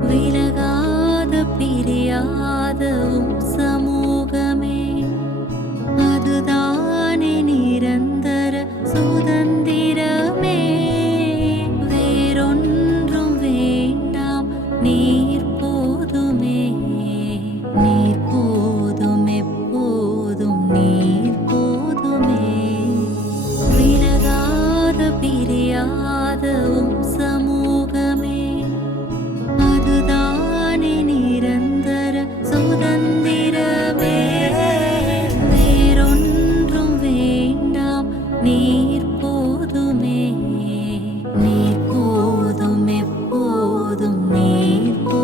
விலகாத பிரியாத சமூகமே, அதுதானே நிரந்தர சுதந்திரமே. வேறொன்றும் வேண்டாம், நீர் போதுமே, நீர் போதும், எப்போதும் நீர் போதுமே. விலகாத பிரியாத சமூகமே, அதுதானே நிரந்தர சுதந்திரமே. வேறொன்றும் வேண்டாம், நீர் போதுமே, நீர் போதும், எப்போதும் நீர் போதுமே.